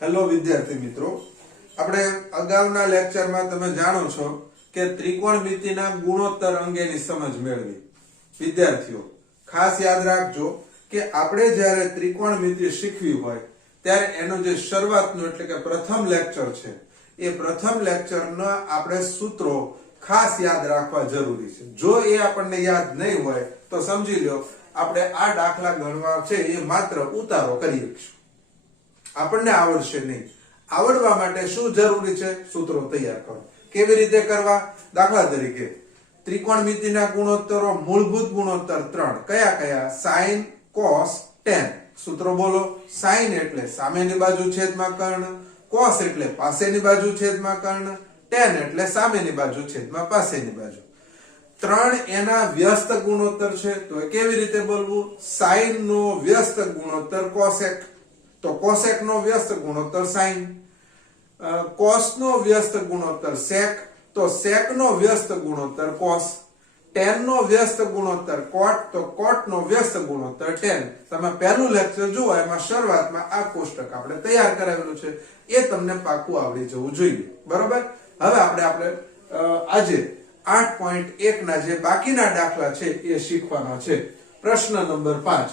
Hello વિદ્યાર્થી મિત્રો, આપણે અગાઉના લેક્ચરમાં તમે જાણો છો કે ત્રિકોણમિતિના ગુણોત્તર અંગેની સમજ મેળવી. વિદ્યાર્થીઓ ખાસ યાદ રાખજો કે આપણે જ્યારે ત્રિકોણમિતિ શીખવી હોય ત્યારે એનું જે શરૂઆતનું એટલે કે પ્રથમ લેક્ચર છે એ પ્રથમ લેક્ચરના આપણે સૂત્રો ખાસ યાદ રાખવા જરૂરી છે. જો એ આપણને યાદ નહીં હોય તો સમજી લો આપણે આ દાખલા ગણવા છે એ માત્ર ઉતારો કરી શકીશું, આપણને આવડશે નહીં. આવડવા માટે શું જરૂરી છે? સૂત્રો તૈયાર કરો. કેવી રીતે કરવા? દાખલા તરીકે ત્રિકોણમિતિના ગુણોત્તરો, મૂળભૂત ગુણોત્તર 3 કયા કયા? sin, cos, tan. સૂત્રો બોલો. sin એટલે સામેની બાજુ છેદમાં કર્ણ, cos એટલે પાસેની બાજુ છેદમાં કર્ણ, tan એટલે સામેની બાજુ છેદમાં પાસેની બાજુ. 3 એના વ્યસ્ત ગુણોત્તર છે તો કેવી રીતે બોલવું? sin નો વ્યસ્ત ગુણોત્તર cosec, તો cosec નો વ્યસ્ત ગુણોત્તર sin, cos નો વ્યસ્ત ગુણોત્તર sec, તો sec નો વ્યસ્ત ગુણોત્તર cos, tan નો વ્યસ્ત ગુણોત્તર cot, તો cot નો વ્યસ્ત ગુણોત્તર tan. તમે પહેલું લેક્ચર જુઓ, એમાં શરૂઆતમાં આ કોષ્ટક આપણે તૈયાર કરાવેલું છે, એ તમને પાકું આવડી જવું જોઈએ. બરોબર. હવે આપણે આજે 8.1 ના જે બાકીના દાખલા છે એ શીખવાના છે. પ્રશ્ન નંબર 5,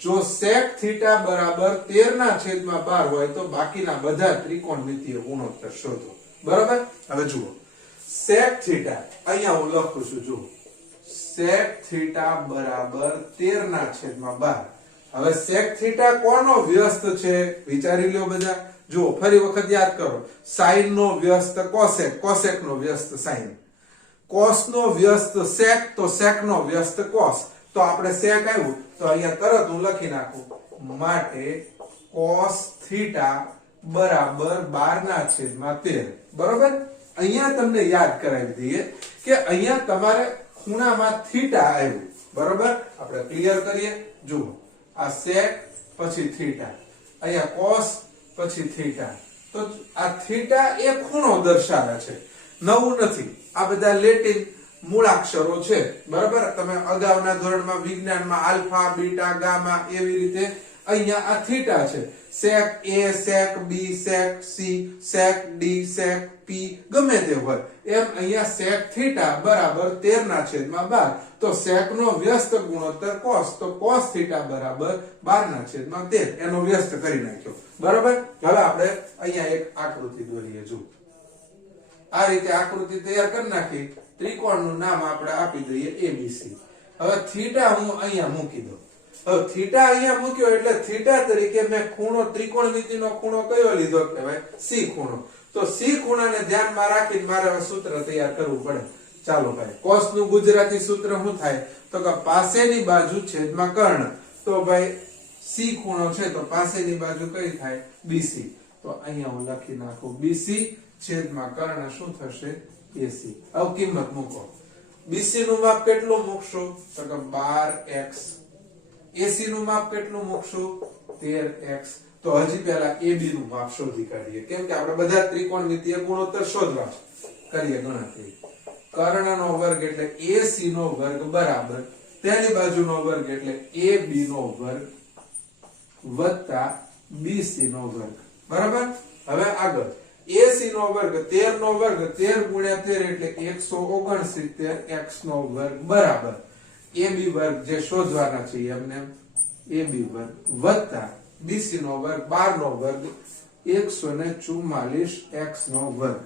જો sec θ બરાબર 13/12 હોય તો બાકીના બધા ત્રિકોણમિતિય ગુણોત્તર શોધો. બરાબર. હવે જુઓ sec θ, અહીંયા હું લખું છું, જુઓ sec θ બરાબર 13/12. હવે sec θ કોનો વ્યસ્ત છે વિચારી લ્યો બધા. જુઓ ફરી વખત યાદ કરો. sin નો વ્યસ્ત cosec, cosec નો વ્યસ્ત sin, cos નો વ્યસ્ત sec, તો sec નો વ્યસ્ત cos. તો આપણે sec આવ્યું તો અહીંયા તરત હું લખી નાખું, માટે cos θ બરાબર 12/13. બરોબર. અહીંયા તમને યાદ કરાવી દઈએ કે અહીંયા તમારે ખૂણામાં θ આવ્યું. બરોબર. આપણે ક્લિયર કરીએ. જુઓ આ sec પછી θ, અહીંયા cos પછી θ. તો આ θ એ ખૂણો દર્શાવે છે, નવું નથી. આ બધા લેટિન મૂળાક્ષરો છે. બરાબર. તમે અગાઉના ધોરણમાં વિજ્ઞાનમાં આલ્ફા, બીટા, ગામા એવી રીતે અહીંયા આ થીટા છે. sec a, sec b, sec c, sec d, sec p ગમે તે હોય એમ અહીંયા sec θ બરાબર 13/12. તો sec નો વ્યસ્ત ગુણોત્તર cos, તો cos θ બરાબર 12/13. એનો વ્યસ્ત કરી નાખ્યો. બરાબર. હવે આપણે અહીંયા એક આકૃતિ દોરીએ. જો આ રીતે આકૃતિ તૈયાર કરી નાખી. ત્રિકોણનું નામ આપણે આપી દઈએ ABC. હવે થીટા હું અહીંયા મૂકી દઉં. હવે થીટા અહીંયા મૂક્યો એટલે થીટા તરીકે મેં ખૂણો, ત્રિકોણમિતિનો ખૂણો કયો લીધો કહેવાય? C ખૂણો. તો C ખૂણાને ધ્યાનમાં રાખીને મારે સૂત્ર તૈયાર કરવું પડે. ચાલો ભાઈ, cos નું ગુજરાતી સૂત્ર શું થાય? તો કે પાસેની બાજુ છેદમાં કર્ણ. તો ભાઈ C ખૂણો છે તો પાસેની બાજુ કઈ થાય? BC. તો અહીંયા હું લખી નાખું BC છેદમાં કર્ણ શું થશે? AC. હવે કિંમત મૂકો. BC નું માપ કેટલું મૂકશો? તો કે 12x. AC નું માપ કેટલું મૂકશો? 13x. તો હજી પહેલા AB નું માપ શોધી કાઢીએ, કેમ કે આપણે બધા ત્રિકોણમિતિય ગુણોત્તર શોધવા છે. કરીએ ગણતરી. કર્ણનો વર્ગ એટલે AC નો વર્ગ બરાબર તેની બાજુનો વર્ગ એટલે AB નો વર્ગ વત્તા BC નો વર્ગ. બરાબર. હવે આગળ AC નો વર્ગ 13 નો વર્ગ, 13 ગુણ્યા 13 એટલે 169x નો વર્ગ બરાબર AB વર્ગ જે શોધવાના છે એમને AB વર્ગ વત્તા BC નો વર્ગ 12 નો વર્ગ 144x નો વર્ગ.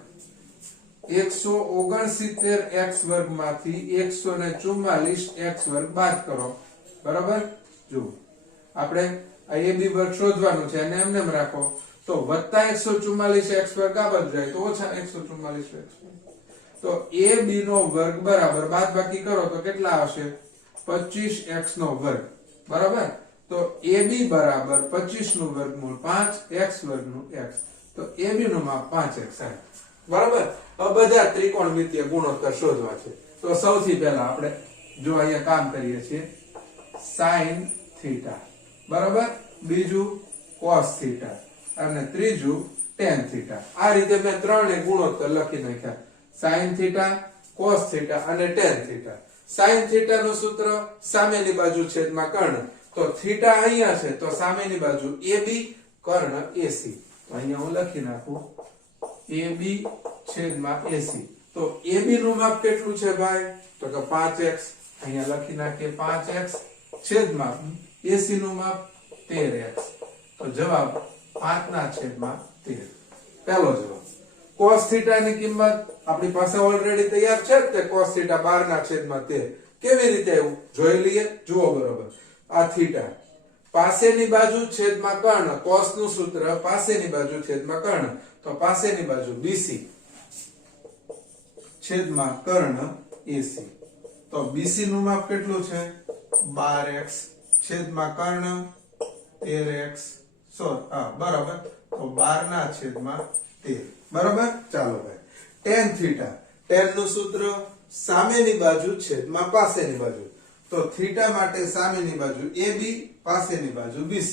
169x વર્ગ માંથી 144x વર્ગ બાદ કરો. બરાબર. જો આપણે આ AB વર્ગ શોધવાનું છે અને એમને રાખો તો વત્તા 144x વર્ગ આ બાજુ જાય તો ઓછા 144x. તો AB નો વર્ગ બરાબર બાદબાકી કરો તો કેટલા આવશે? 25x નો વર્ગ. બરાબર. તો AB બરાબર 25 નું વર્ગમૂળ 5, x વર્ગનું x. તો AB નું માપ 5x આવે. બરાબર. હવે બધા ત્રિકોણમિતિય ગુણોત્તર શોધવા છે. તો સૌથી પહેલા આપણે જો અહીંયા કામ કરીએ છીએ sin θ. બરાબર. બીજું cos θ અને ત્રીજું tan θ. આ રીતે મેં ત્રણે ગુણોત્તર લખી નાખ્યા. sin θ, cos θ અને tan θ. sin θ નું સૂત્ર સામેની બાજુ છેદમાં કર્ણ. તો θ અહીંયા છે તો સામેની બાજુ AB કર્ણ એસી. તો અહીંયા હું લખી નાખું AB છેદમાં એસી. તો AB નું માપ કેટલું છે ભાઈ? તો કે 5x. અહીંયા લખી નાખીએ 5x છેદમાં AC નું માપ 13x. તો જવાબ 5/13. પહેલો જવાબ. cos θ ની કિંમત આપણી પાસે ઓલરેડી તૈયાર છે કે cos θ 12/13. કેવી રીતે એવું જોઈ લઈએ. જુઓ બરોબર. આ થીટા પાસેની બાજુ છેદમાં કર્ણ. cos નું સૂત્ર પાસેની બાજુ છેદમાં કર્ણ. તો પાસેની બાજુ BC છેદમાં કર્ણ AC. તો BC નું માપ કેટલું છે? 12x છેદમાં કર્ણ 13x. બરાબર. તો 12/13. બરાબર. ચાલો ભાઈ. tan θ. tan નું સૂત્ર સામેની બાજુ છેદમાં પાસેની બાજુ. તો થીટા માટે સામેની બાજુ AB, પાસેની બાજુ BC.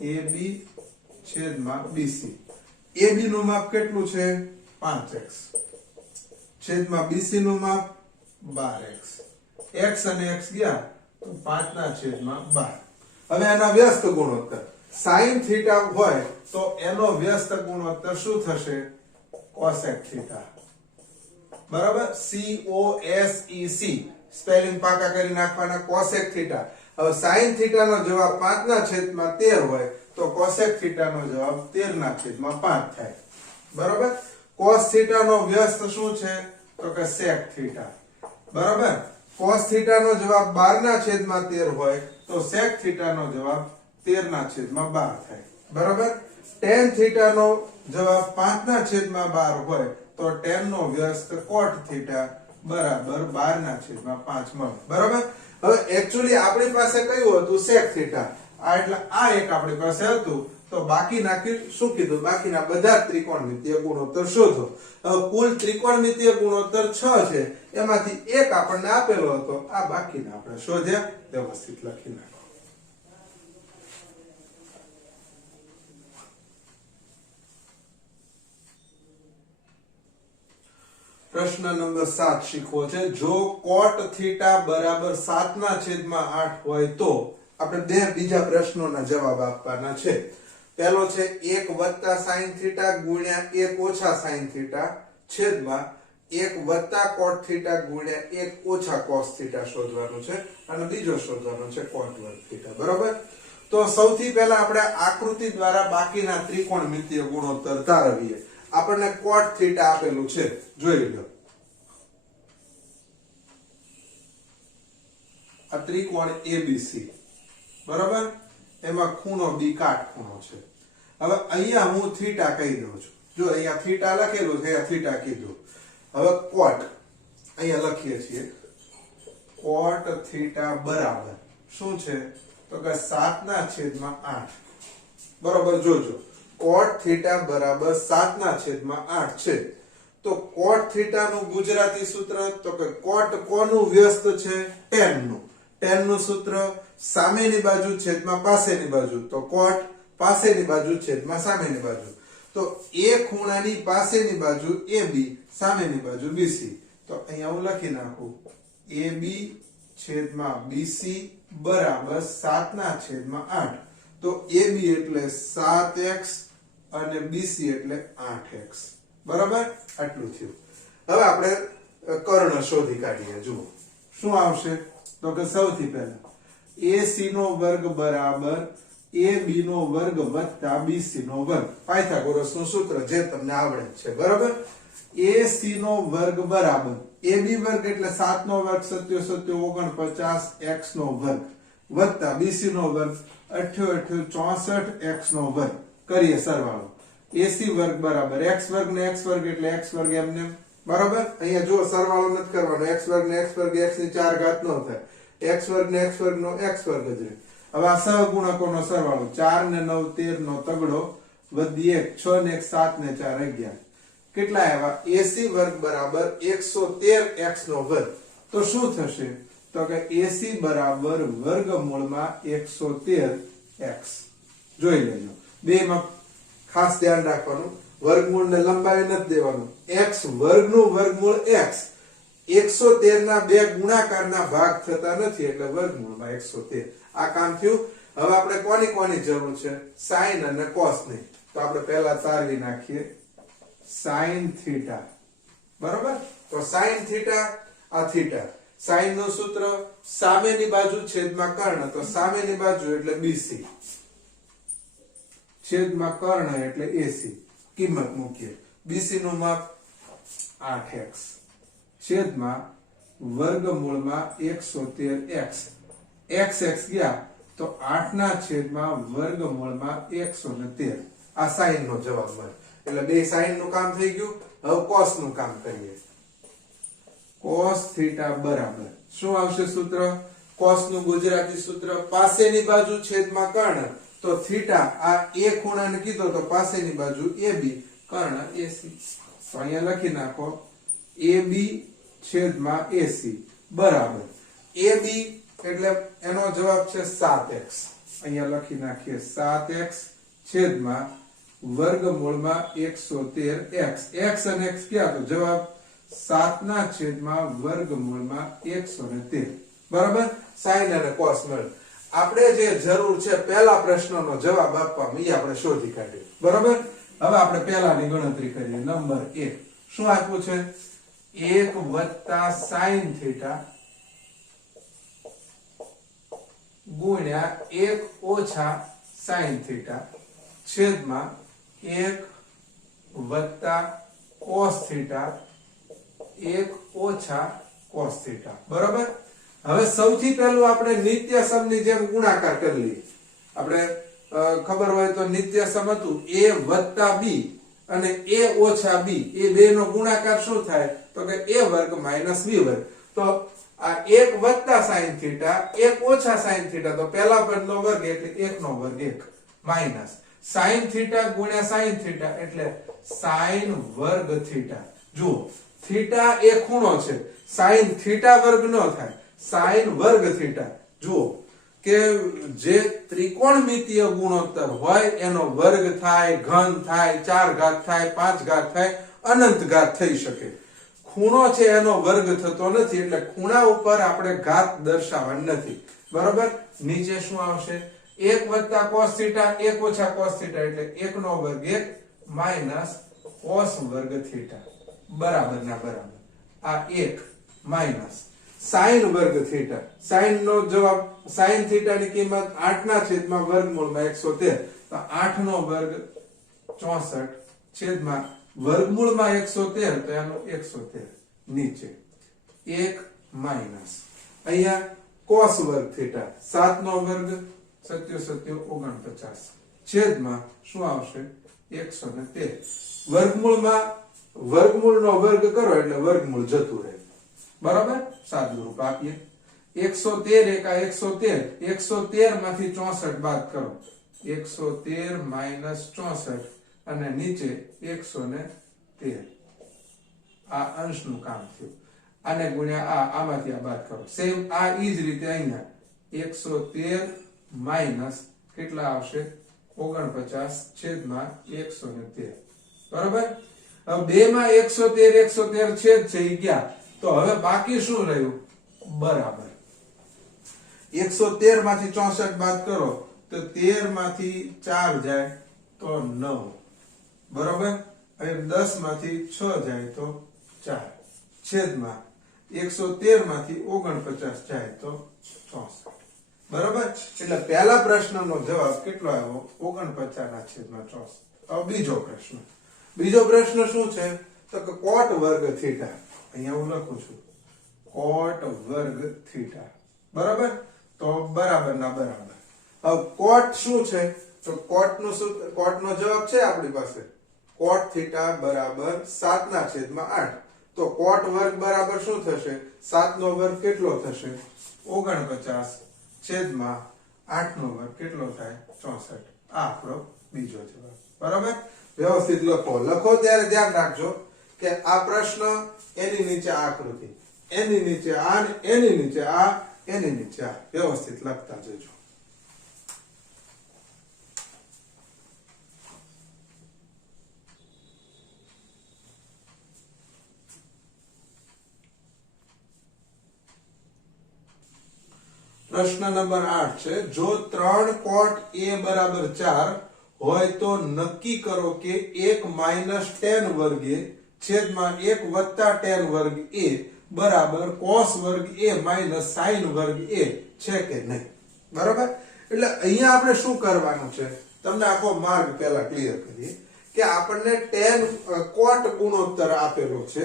AB છેદમાં BC. AB નું માપ કેટલું છે? 5x છેદમાં BC નું માપ 12x. x અને x ગયા તો 5/12. હવે એના વ્યસ્ત ગુણોત્તર sin θ હોય તો એનો વ્યસ્ત ગુણોત્તર શું થશે? cosec θ. બરાબર. COSEC સ્પેલિંગ પાકા કરી નાખવાના. cosec θ. હવે sin θ નો જવાબ 5/13 હોય તો cosec θ નો જવાબ 13/5 થાય. બરાબર. cos θ નો વ્યસ્ત શું છે? તો કે sec θ. બરાબર. cos θ નો જવાબ 12/13 હોય તો sec θ નો જવાબ 13/12 થાય. બરાબર. tan θ નો જવાબ 5/12 હોય તો tan નો વ્યસ્ત cot θ બરાબર 12/5 મળે. બરાબર. હવે એક્ચ્યુઅલી આપણી પાસે કયું હતું? sec θ. આ એટલે આ એક આપણી પાસે હતું. તો બાકીના શું કીધું? બાકીના બધા ત્રિકોણમિતીય ગુણોત્તર શોધો. હવે કુલ ત્રિકોણમિતીય ગુણોત્તર 6 છે. એમાંથી એક આપણને આપેલો હતો. આ બાકીના આપણે શોધ્યા. વ્યવસ્થિત લખી નાખો. પ્રશ્ન નંબર 7 શીખવો છે. જો cot θ બરાબર 7/8 હોય તો આપણે બે બીજા પ્રશ્નોના જવાબ આપવાના છે. પહેલો છે 1 sin θ ગુણ્યા 1 sin θ છેદમાં 1 cot θ ગુણ્યા 1 cos θ શોધવાનું છે. અને બીજો શોધવાનો છે cot વર્ગ θ. બરાબર. તો સૌથી પહેલા આપણે આકૃતિ દ્વારા બાકીના ત્રિકોણમિતીય ગુણોત્તર તારવીએ. આપણને cot θ આપેલું છે. જોઈ લો. આ ત્રિકોણ ABC. બરાબર. એમાં ખૂણો B કાટખૂણો છે. હવે અહીંયા હું થીટા કહી દઉં છું. જો અહીંયા થીટા લખેલું છે, અહીંયા થીટા કીધું. હવે cot અહીંયા લખીએ છીએ. cot θ બરાબર શું છે? તો કે 7/8. બરાબર. જોજો. cot θ બરાબર 7/8 છે. તો cot θ નું ગુજરાતી સૂત્ર તો કે cot કોનું વ્યસ્ત છે? tan નું. tan નું સૂત્ર સામેની બાજુ છેદમાં પાસેની બાજુ. તો cot પાસેની બાજુ છેદમાં સામેની બાજુ. તો એ ખૂણાની પાસેની બાજુ AB, સામેની બાજુ BC. તો અહીંયા હું લખી નાખું AB છેદમાં BC બરાબર 7/8. તો AB એટલે 7x અને BC એટલે 8x. બરાબર. આટલું થયું. હવે આપણે કર્ણ શોધી કાઢીએ. જુઓ શું આવશે? તો કે સૌથી પહેલા AC નો વર્ગ બરાબર AB નો વર્ગ વત્તા BC નો વર્ગ. પાયથાગોરસ નું સૂત્ર જે તમને આવડે છે. બરાબર. AC નો વર્ગ બરાબર AB વર્ગ એટલે 7 નો વર્ગ 7 7 49 x નો વર્ગ વત્તા BC નો વર્ગ 88 64 x નો વર્ગ. કરીએ સરવાળો. AC વર્ગ બરાબર x વર્ગ ને x વર્ગ એટલે x વર્ગ એમને. બરાબર. અહીંયા જો સરવાળો નથી કરવાનો. x વર્ગ ને x વર્ગ x ની 4 ઘાત નો થાય. x વર્ગ ને x વર્ગ નો x વર્ગ જ રહે. હવે આ સહગુણકોનો સરવાળો 4 ને 9 13 નો તગડો વધી 1 6 ને 1 7 ને 4 11. કેટલા આવ્યા? AC વર્ગ બરાબર 113x નો વર્ગ. તો શું થશે? તો કે AC બરાબર વર્ગમૂળમાં 113x. જોઈ લેજો. બેમાં ખાસ ધ્યાન રાખવાનું. વર્ગમૂળને લંબાવી નથી દેવાનું. x વર્ગનું વર્ગમૂળ x. 113 ના બે ગુણાકારના ભાગ થતા નથી એટલે વર્ગમૂળમાં 113. આ કામ થયું. હવે આપણે કોની જરૂર છે? સાઈન અને કોસ ની. તો આપણે પહેલા તારવી નાખીએ સાઈન થીટા. બરોબર? તો સાઈન થીટા આ થીટા. સાઈન નું સૂત્ર સામેની બાજુ છેદમાં કર્ણ, તો સામેની બાજુ એટલે BC છેદમાં કર્ણ એટલે AC. કિંમત મૂકીએ. BC નું માપ 8x છેદમાં વર્ગમૂળમાં 113x. x ગયા તો 8 ના છેદમાં વર્ગમૂળમાં 113. આ સાઈન નો જવાબ મળે. એટલે બે સાઈન નું કામ થઈ ગયું. હવે કોસ નું કામ કરીએ. cos થીટા બરાબર શું આવશે સૂત્ર? cos નું ગુજરાતી સૂત્ર પાસેની બાજુ છેદમાં કર્ણ, તો થીટા આ a ખૂણાને કીધો તો પાસેની બાજુ AB કર્ણ AC. તો અહીંયા લખી નાખો AB છેદમાં AC બરાબર AB એટલે એનો જવાબ છે 7x. અહીંયા લખી નાખીએ 7x છેદમાં વર્ગમૂળમાં 113x. x અને x ક્યાં? તો જવાબ 7 ના છેદમાં વર્ગમૂળમાં 113. બરાબર? સાઈન અને કોસ મળે. આપણે જે જરૂર છે પહેલા પ્રશ્નનો જવાબ આપવામાં એ આપણે શોધી કાઢ્યો. બરાબર? હવે આપણે પહેલાની ગણતરી કરીએ. નંબર 1 શું આપ્યું છે? 1 sin થીટા ગુણ્યા 1 sin થીટા છેદમાં 1 cos થીટા 1 cos થીટા. બરાબર? હવે સૌથી પહેલું આપણે નિત્યસમ ની જેમ ગુણાકાર કરી લઈએ. આપણે ખબર હોય તો નિત્યસમ હતું a b અને a b. એ બે નો ગુણાકાર શું થાય? તો કે a વર્ગ માઈનસ b વર્ગ. તો આ 1 sin થીટા 1 sin થીટા, તો પહેલા પદનો વર્ગ એટલે 1 નો વર્ગ 1 માઈનસ sin થીટા ગુણ્યા sin થીટા એટલે sin વર્ગ થીટા. જુઓ થીટા એ ખૂણો છે, sin થીટા વર્ગ ન થાય, sin વર્ગ થીટા. જુઓ કે જે ત્રિકોણમિતીય ગુણોત્તર હોય એનો વર્ગ થાય, ઘન થાય, 4 ઘાત થાય, 5 ઘાત થાય, અનંત ઘાત થઈ શકે. ખૂણો છે એનો વર્ગ થતો નથી એટલે ખૂણા ઉપર આપણે ઘાત દર્શાવવાની નથી. બરોબર? નીચે શું આવશે? 1 cos થીટા 1 cos થીટા એટલે 1 નો વર્ગ 1 માઈનસ cos વર્ગ થીટા બરાબર ના બરાબર. આ 1 માઈનસ sin વર્ગ થીટા. sin નો જવાબ sin થીટા ની કિંમત 8 ના છેદમાં વર્ગમૂળમાં 113. તો 8 નો વર્ગ 64 છેદમાં વર્ગમૂળમાં 113 તો એનો 113 નીચે 1 માઈનસ અહીંયા cos વર્ગ થીટા 7 નો વર્ગ 47 છેદમાં શું આવશે? 113. વર્ગમૂળનો વર્ગ કરો એટલે વર્ગમૂળ જતું રહે. બરાબર? સાદુરૂપ આપીએ. 113 113 113 માંથી 64 બાદ કરો 113 માઈનસ 64 અને નીચે 113. આ અંશનું કામ થયું. આને ગુણ્યા આમાંથી આ બાદ કરો. સેમ આ ઈ જ રીતે અહીંયા 113 માઈનસ કેટલા આવશે? 49 છેદમાં 113. બરાબર? હવે બે માં 113 છેદ છે ઈ ગયા. તો હવે બાકી શું રહ્યું? બરાબર 113 માંથી 64 બાદ કરો તો 13 માંથી 4 જાય તો 9. બરાબર? હવે 10 માંથી 6 જાય તો 4 છેદમાં 113 માંથી 49 જાય તો 64. બરાબર? એટલે પહેલા પ્રશ્નનો જવાબ કેટલો આવ્યો? 49 ના છેદમાં 64. હવે બીજો પ્રશ્ન શું છે? તો કે cot વર્ગ થીટા. અહીંયા હું લખું છું cot વર્ગ થીટા. બરાબર? તો બરાબર ના બરાબર. હવે cot શું છે? તો cot નો જવાબ છે આપણી પાસે. cot થીટા બરાબર 7 ના છેદમાં 8. તો cot વર્ગ બરાબર શું થશે? 7 નો વર્ગ કેટલો થશે? 49 છેદમાં 8 નો વર્ગ કેટલો થાય? 64. આ આપણો બીજો જવાબ. બરાબર? વ્યવસ્થિત લખો ત્યારે ધ્યાન રાખજો કે આ પ્રશ્ન, એની નીચે આ આકૃતિ, એની નીચે આ, એની નીચે આ, એની નીચે આ. વ્યવસ્થિત લખતા જજો. પ્રશ્ન નંબર 8 છે જો 3 cot a બરાબર 4 હોય તો નક્કી કરો કે 1 માઇનસ tan વર્ગ a છેદમાં 1 વત્તા tan વર્ગ a બરાબર cos વર્ગ a માઇનસ sin વર્ગ a છે કે નહીં. બરાબર. એટલે અહીંયા આપણે શું કરવાનું છે તમને આખો માર્ગ પહેલા ક્લિયર કરીએ કે આપણને tan cot ગુણોત્તર આપેલો છે.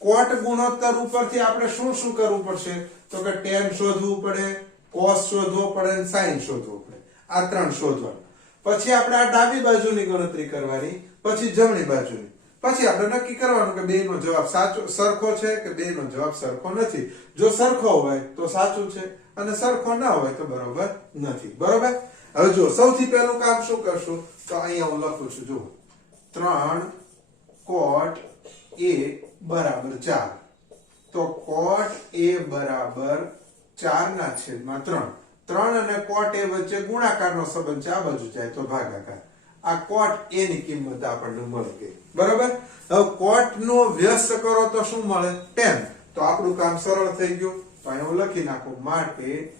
cot ગુણોત્તર ઉપરથી આપણે શું શું કરવું પડશે તો કે tan શોધવું પડે, cos શોધવો પડે અને sin શોધવો પડે. આ ત્રણ શોધવાનું. પછી આપણે આ ડાબી બાજુની ગણતરી કરવાની, પછી જમણી બાજુની. પછી આપણે નક્કી કરવાનું કે બેયનો જવાબ સાચો સરખો છે કે બેયનો જવાબ સરખો નથી. જો સરખો હોય તો સાચું છે અને સરખો ના હોય તો બરોબર નથી. બરોબર. હવે જો સૌથી પહેલું કામ શું કરશું તો અહીંયા હું લખું છું જુઓ 3 cot a બરાબર 4 તો cot a બરાબર 4 ના છેદમાં 3 3 અને cot a વચ્ચે ગુણાકારનો સંબંધ છે, આ બાજુ જાય તો ભાગાકાર. આ cot a ની કિંમત આપણને મળી ગઈ. બરાબર. હવે cot નો વ્યસ્ત કરો તો શું મળે tan. તો આપણું કામ સરળ થઈ ગયું. તો અહીં હું લખી નાખું માટે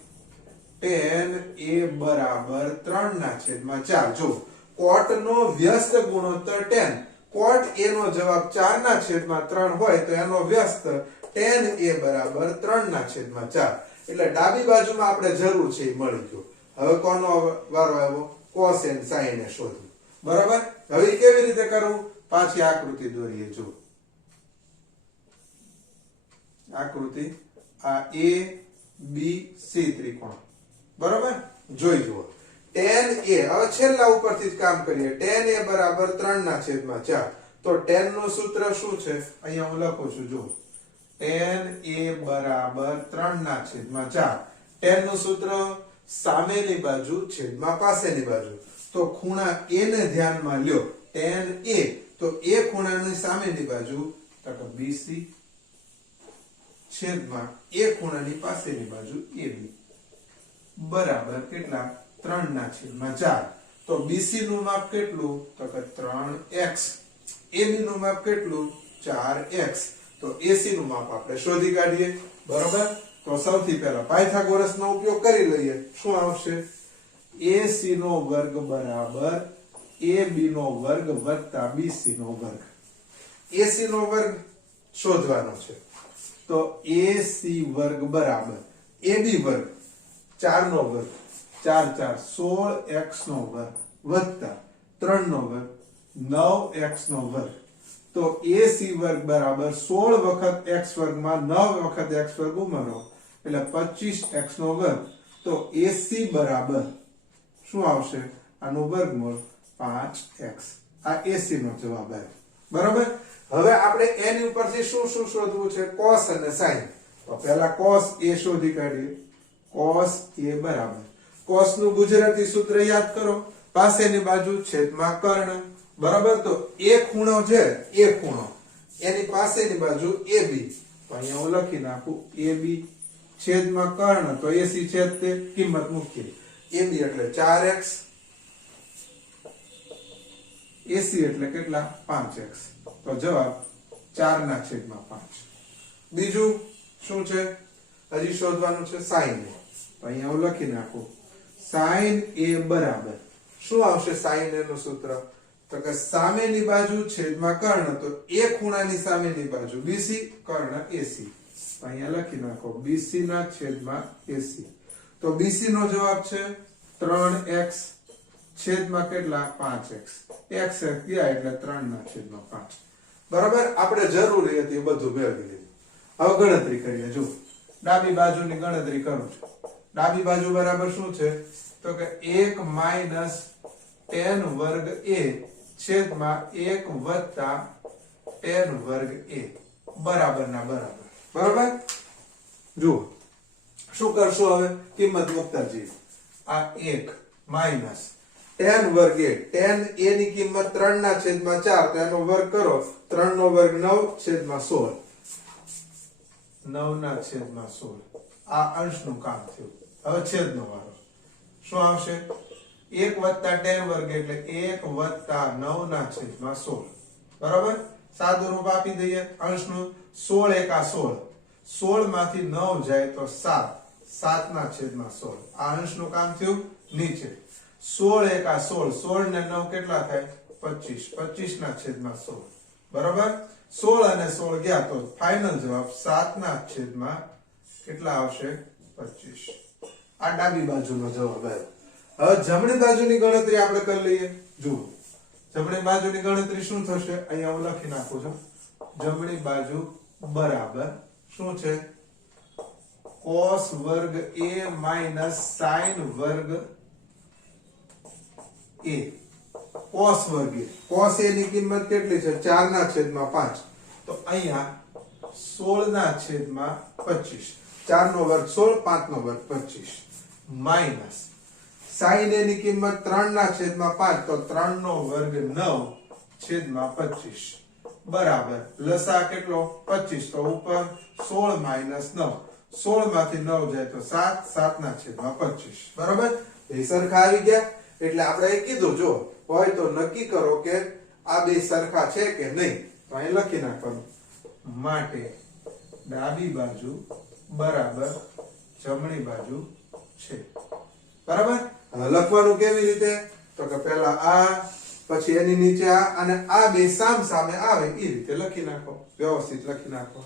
tan a બરાબર 3 ના છેદમાં 4. જો cot નો વ્યસ્ત ગુણોત્તર tan, cot a નો જવાબ 4 ના છેદમાં 3 હોય તો એનો વ્યસ્ત tan a બરાબર 3 ના છેદમાં 4. એટલે ડાબી બાજુમાં આપણે જરૂર છે એ મળી ગયું. હવે કોનો વારો આવ્યો cos and sin ને શોધવું. બરાબર. હવે કેવી રીતે કરવું પાછી આકૃતિ દોરીએ. જો આકૃતિ આ a b c ત્રિકોણ. બરાબર. જોઈ જુઓ tan a હવે છેલ્લા ઉપરથી જ કામ કરીએ. tan a બરાબર 3 ના છેદમાં 4. તો tan નું સૂત્ર શું છે અહીંયા હું લખું છું. જો tan a બરાબર 3 ના છેદમાં 4. tan નું સૂત્ર સામેની બાજુ છેદમાં પાસેની બાજુ. તો ખૂણા a ને ધ્યાનમાં લ્યો tan a તો a ખૂણાની સામેની બાજુ તો કે bc છેદમાં a ખૂણાની પાસેની બાજુ ab બરાબર કેટલા 3 ના છેદમાં 4. તો bc નું માપ કેટલું તો કે 3x, ab નું માપ કેટલું 4x. તો ac નું માપ આપણે શોધી કાઢીએ. બરોબર. તો સૌથી પહેલા પાયથાગોરસ નો ઉપયોગ કરી લઈએ. શું આવશે ac નો વર્ગ બરાબર ab નો વર્ગ વત્તા bc નો વર્ગ. ac નો વર્ગ શોધવાનો છે તો ac વર્ગ બરાબર ab વર્ગ 4 નો વર્ગ 4 4 16x નો વર્ગ વત્તા 3 નો વર્ગ 9x નો વર્ગ. તો ac વર્ગ બરાબર 16 વખત x વર્ગમાં 9 વખત x વર્ગ ઉમેરો એટલે 25x નો વર્ગ. તો ac બરાબર શું આવશે આનું વર્ગમૂળ 5x. આ ac નો જવાબ આવ્યો. બરાબર. હવે આપણે એની ઉપરથી શું શું શોધવું છે cos અને sin. તો પહેલા cos a શોધી કાઢીએ. cos a બરાબર cos નું ગુજરાતી સૂત્ર યાદ કરો પાસેની બાજુ છેદમાં કર્ણ. બરાબર. તો a ખૂણો છે a ખૂણો એની પાસેની બાજુ ab. તો અહીંયા હું લખી નાખું ab છેદમાં કર્ણ તો ac છેદ તે કિંમત મૂકીએ. ab એટલે 4x, ac એટલે કેટલા 5x. તો જવાબ 4 ના છેદમાં 5. બીજું શું છે હજી શોધવાનું છે sin. તો અહીંયા હું લખી નાખું sin a બરાબર શું આવશે sin a નું સૂત્ર તો કે સામેની બાજુ છેદમાં કર્ણ. તો a ખૂણાની સામેની બાજુ bc કર્ણ ac. તો અહીંયા લખી નાખો bc ના છેદમાં ac. તો bc નો જવાબ છે 3x છેદમાં કેટલા 5x. x ગયા એટલે 3 ના છેદમાં 5. બરાબર. આપણે જરૂરી હતી બધું મેળવી લીધું. હવે ગણતરી કરીએ. જો ડાબી બાજુની ગણતરી કરું છું. ડાબી બાજુ બરાબર શું છે તો કે 1 માઈનસ tan વર્ગ a છેદમાં 1 વત્તા tan વર્ગ a બરાબર ના બરાબર. બરાબર. જુઓ શું કરશો હવે કિંમત મુકતા જઈએ. આ 1 માઈનસ tan વર્ગ a. tan a ની કિંમત 3 ના છેદમાં 4 તો એનો વર્ગ કરો 3 નો વર્ગ 9 છેદમાં 16. 9 ના છેદમાં 16. આ અંશનું કામ થયું. હવે છેદનો વારો શું આવશે 1 વત્તા tan વર્ગ એટલે 1 વત્તા 9 ના છેદમાં 16. બરાબર. સાદું રૂપ આપી દઈએ અંશનું 16 એકા 16. 16 માંથી 9 જાય તો 7. 7/16 આ અંશનું કામ થયું નીચે 16 એકા 16 16 ને 9 કેટલા થાય 25 25/16 બરાબર 16 અને 16 ગયા તો ફાઇનલ જવાબ 7/16 કેટલા આવશે 25 આ ડાબી બાજુનો જવાબ આવ્યો હવે જમણી બાજુની ગણતરી આપણે કરી લઈએ જુઓ જમણી બાજુની ગણતરી શું થશે અહીંયા હું લખી નાખું છું જમણી બાજુ બરાબર શું છે cos વર્ગ a માઈનસ sin વર્ગ a cos વર્ગ a cos a ની કિંમત કેટલી છે 4/5 તો અહીંયા 16/25 4 નો વર્ગ 16 5 નો વર્ગ 25 માઈનસ sin a ની કિંમત 3/5 તો 3 નો વર્ગ 9/25 બરાબર લસા કેટલો 25 તો ઉપર 16 માઈનસ 9 16 માંથી 9 જાય તો 7 7/25 બરાબર એ સરખા આવી ગયા એટલે આપણે એ કીધું જો હોય તો નક્કી કરો કે આ બે સરખા છે કે નહીં તો અહીં લખી નાખવાનું માટે ડાબી બાજુ બરાબર જમણી બાજુ છે બરાબર લખવાનું કેવી રીતે તો કે પહેલા આ પછી એની નીચે આ અને આ બે સામ સામે આવે એ રીતે લખી નાખો વ્યવસ્થિત લખી નાખો